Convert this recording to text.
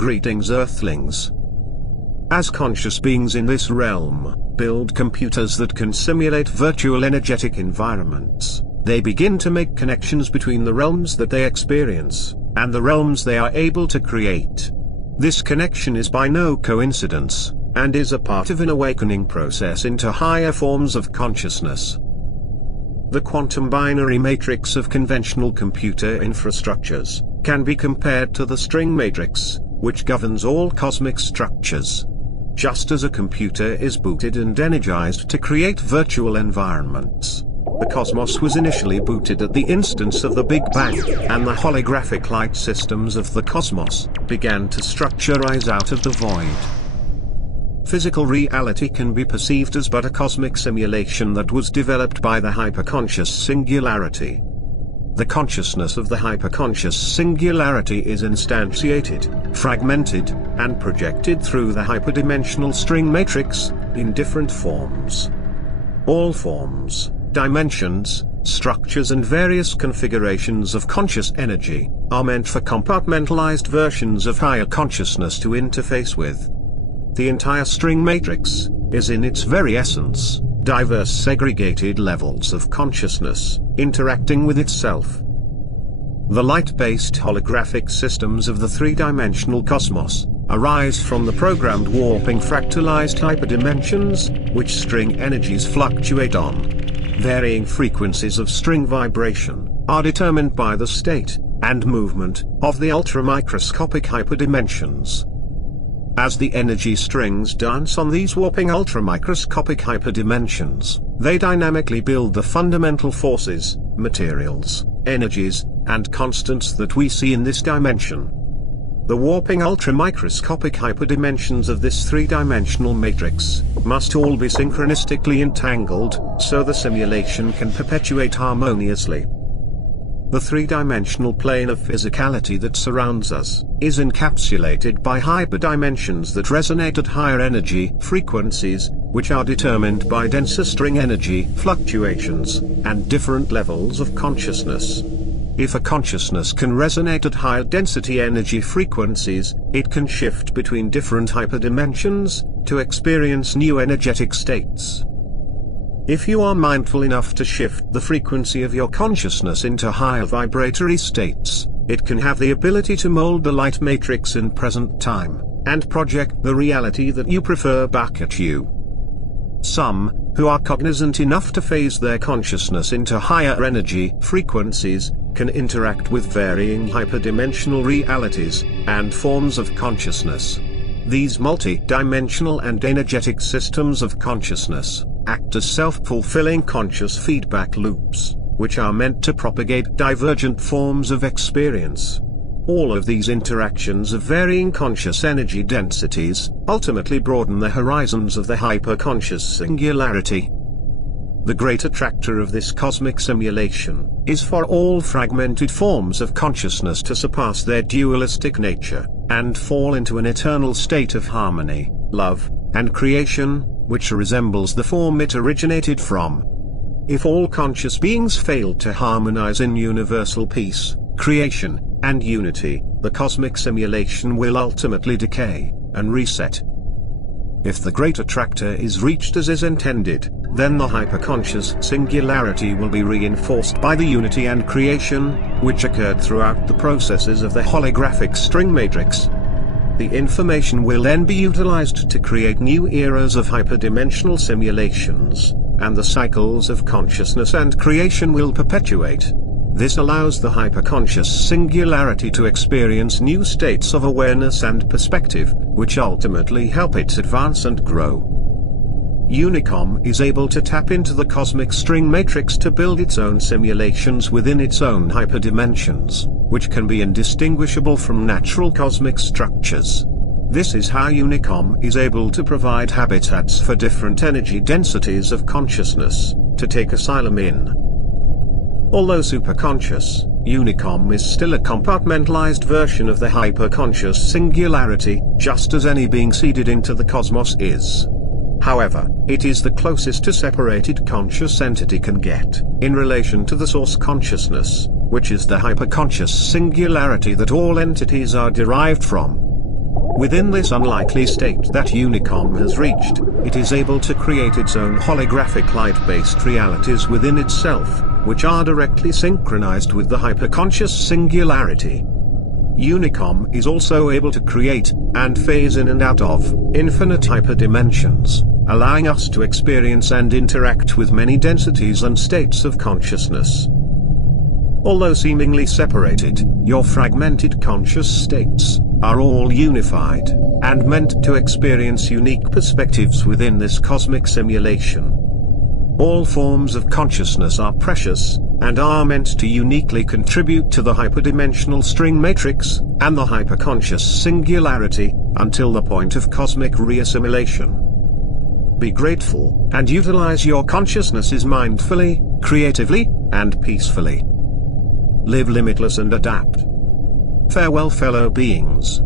Greetings Earthlings. As conscious beings in this realm, build computers that can simulate virtual energetic environments, they begin to make connections between the realms that they experience, and the realms they are able to create. This connection is by no coincidence, and is a part of an awakening process into higher forms of consciousness. The quantum binary matrix of conventional computer infrastructures can be compared to the string matrix, which governs all cosmic structures. Just as a computer is booted and energized to create virtual environments, the cosmos was initially booted at the instance of the Big Bang, and the holographic light systems of the cosmos began to structurize out of the void. Physical reality can be perceived as but a cosmic simulation that was developed by the hyperconscious singularity. The consciousness of the hyperconscious singularity is instantiated, fragmented, and projected through the hyperdimensional string matrix, in different forms. All forms, dimensions, structures and various configurations of conscious energy are meant for compartmentalized versions of higher consciousness to interface with. The entire string matrix is in its very essence diverse segregated levels of consciousness interacting with itself. The light-based holographic systems of the three-dimensional cosmos arise from the programmed warping fractalized hyperdimensions, which string energies fluctuate on. Varying frequencies of string vibration are determined by the state and movement of the ultramicroscopic hyperdimensions. As the energy strings dance on these warping ultramicroscopic hyperdimensions, they dynamically build the fundamental forces, materials, energies, and constants that we see in this dimension. The warping ultramicroscopic hyperdimensions of this three-dimensional matrix must all be synchronistically entangled, so the simulation can perpetuate harmoniously. The three-dimensional plane of physicality that surrounds us is encapsulated by hyperdimensions that resonate at higher energy frequencies, which are determined by denser string energy fluctuations and different levels of consciousness. If a consciousness can resonate at higher density energy frequencies, it can shift between different hyperdimensions to experience new energetic states. If you are mindful enough to shift the frequency of your consciousness into higher vibratory states, it can have the ability to mold the light matrix in present time, and project the reality that you prefer back at you. Some, who are cognizant enough to phase their consciousness into higher energy frequencies, can interact with varying hyperdimensional realities and forms of consciousness. These multi-dimensional and energetic systems of consciousness act as self-fulfilling conscious feedback loops, which are meant to propagate divergent forms of experience. All of these interactions of varying conscious energy densities ultimately broaden the horizons of the hyperconscious singularity. The great attractor of this cosmic simulation is for all fragmented forms of consciousness to surpass their dualistic nature, and fall into an eternal state of harmony, love, and creation, which resembles the form it originated from. If all conscious beings fail to harmonize in universal peace, creation, and unity, the cosmic simulation will ultimately decay and reset. If the great attractor is reached as is intended, then the hyperconscious singularity will be reinforced by the unity and creation, which occurred throughout the processes of the holographic string matrix. The information will then be utilized to create new eras of hyperdimensional simulations, and the cycles of consciousness and creation will perpetuate. This allows the hyperconscious singularity to experience new states of awareness and perspective, which ultimately help it advance and grow. Unicom is able to tap into the cosmic string matrix to build its own simulations within its own hyperdimensions, which can be indistinguishable from natural cosmic structures. This is how Unicom is able to provide habitats for different energy densities of consciousness to take asylum in. Although superconscious, Unicom is still a compartmentalized version of the hyperconscious singularity, just as any being seeded into the cosmos is. However, it is the closest a separated conscious entity can get, in relation to the source consciousness, which is the hyperconscious singularity that all entities are derived from. Within this unlikely state that Unicom has reached, it is able to create its own holographic light-based realities within itself, which are directly synchronized with the hyperconscious singularity. Unicom is also able to create, and phase in and out of, infinite hyperdimensions, allowing us to experience and interact with many densities and states of consciousness. Although seemingly separated, your fragmented conscious states are all unified, and meant to experience unique perspectives within this cosmic simulation. All forms of consciousness are precious, and are meant to uniquely contribute to the hyperdimensional string matrix, and the hyperconscious singularity, until the point of cosmic reassimilation. Be grateful, and utilize your consciousnesses mindfully, creatively, and peacefully. Live limitless and adapt. Farewell, fellow beings.